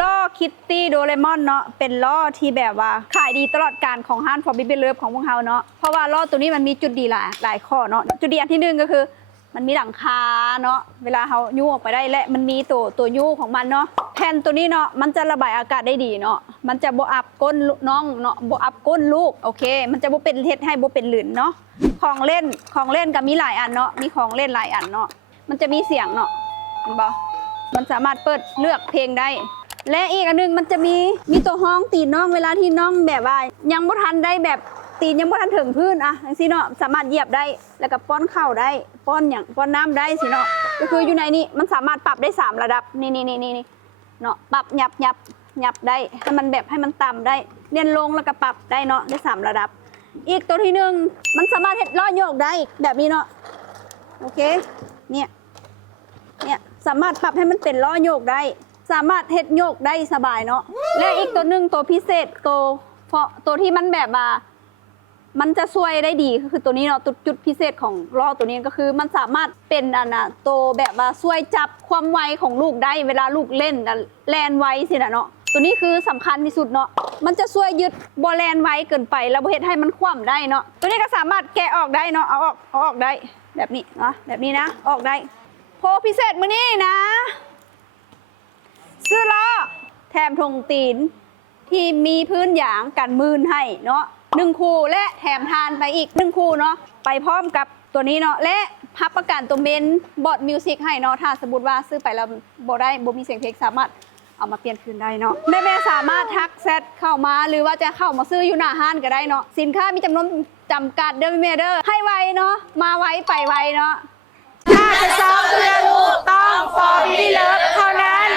ล้อคิตตี้โดเรมอนเนาะเป็นล้อที่แบบว่าขายดีตลอดการของห้าง For Baby Love ของพวกเราเนาะเพราะว่าล้อตัวนี้มันมีจุดดีหลายข้อเนาะจุดดีอันที่หนึ่งก็คือมันมีหลังคาเนาะเวลาเขายูออกไปได้และมันมีตัวยูของมันเนาะแผ่นตัวนี้เนาะมันจะระบายอากาศได้ดีเนาะมันจะบ่อับก้นน้องเนาะบ่อับก้นลูกโอเคมันจะบ่เป็นเฮ็ดให้บ่เป็นหลื่นเนาะของเล่นก็มีหลายอันเนาะมีของเล่นหลายอันเนาะมันจะมีเสียงเนาะเห็นบ่มันสามารถเปิดเลือกเพลงได้และอีกอันนึงมันจะมีตัวห้องตีน้องเวลาที่น้องแบบว่ายังบ่ทันได้แบบตีนยังบ่ทันถึงพื้นอะจังซี่เนาะสามารถเหยียบได้แล้วก็ป้อนข้าวได้ป้อนน้ำได้สิเนาะก็คืออยู่ในนี้มันสามารถปรับได้3ระดับนี่เนาะปรับหยับได้ให้มันแบบให้มันต่ำได้เลื่อนลงแล้วก็ปรับได้เนาะได้3ระดับอีกตัวที่1มันสามารถเฮ็ดล้อโยกได้แบบนี้เนาะโอเคเนี่ยสามารถปรับให้มันเป็นล้อโยกได้สามารถเฮ็ดโยกได้สบายเนาะและอีกตัวหนึ่งตัวพิเศษตัวที่มันแบบว่ามันจะช่วยได้ดีก็คือตัวนี้เนาะจุดพิเศษของล้อตัวนี้ก็คือมันสามารถเป็นตัวแบบว่าช่วยจับความไวของลูกได้เวลาลูกเล่นแลนไวสินะเนาะตัวนี้คือสำคัญที่สุดเนาะมันจะช่วยยึดบอลแลนไวเกินไปแล้วเฮ็ดให้มันคว่ำได้เนาะตัวนี้ก็สามารถแกะออกได้เนาะเอาออกได้แบบนี้เนาะแบบนี้นะออกได้โพพิเศษมื้อนี้นะซื้อล้อแถมธงตีนที่มีพื้นหยางกันมืนให้เนาะ1 คู่และแถมทานไปอีก1 คู่เนาะไปพร้อมกับตัวนี้เนาะและพับประกันตัวเมนบอร์ดมิวสิกให้เนาะถ้าสมมติว่าซื้อไปแล้วบ่มีเสียงเพลงสามารถเอามาเปลี่ยนคืนได้เนาะแม่สามารถทักแชทเข้ามาหรือว่าจะเข้ามาซื้ออยู่หน้าห้างก็ได้เนาะสินค้ามีจำนวนจำกัดเด้อแม่เด้อให้ไวเนาะมาไวไปไวเนาะถ้าจะซ้อมเพื่อลูกต้อง For Baby Love เท่านั้น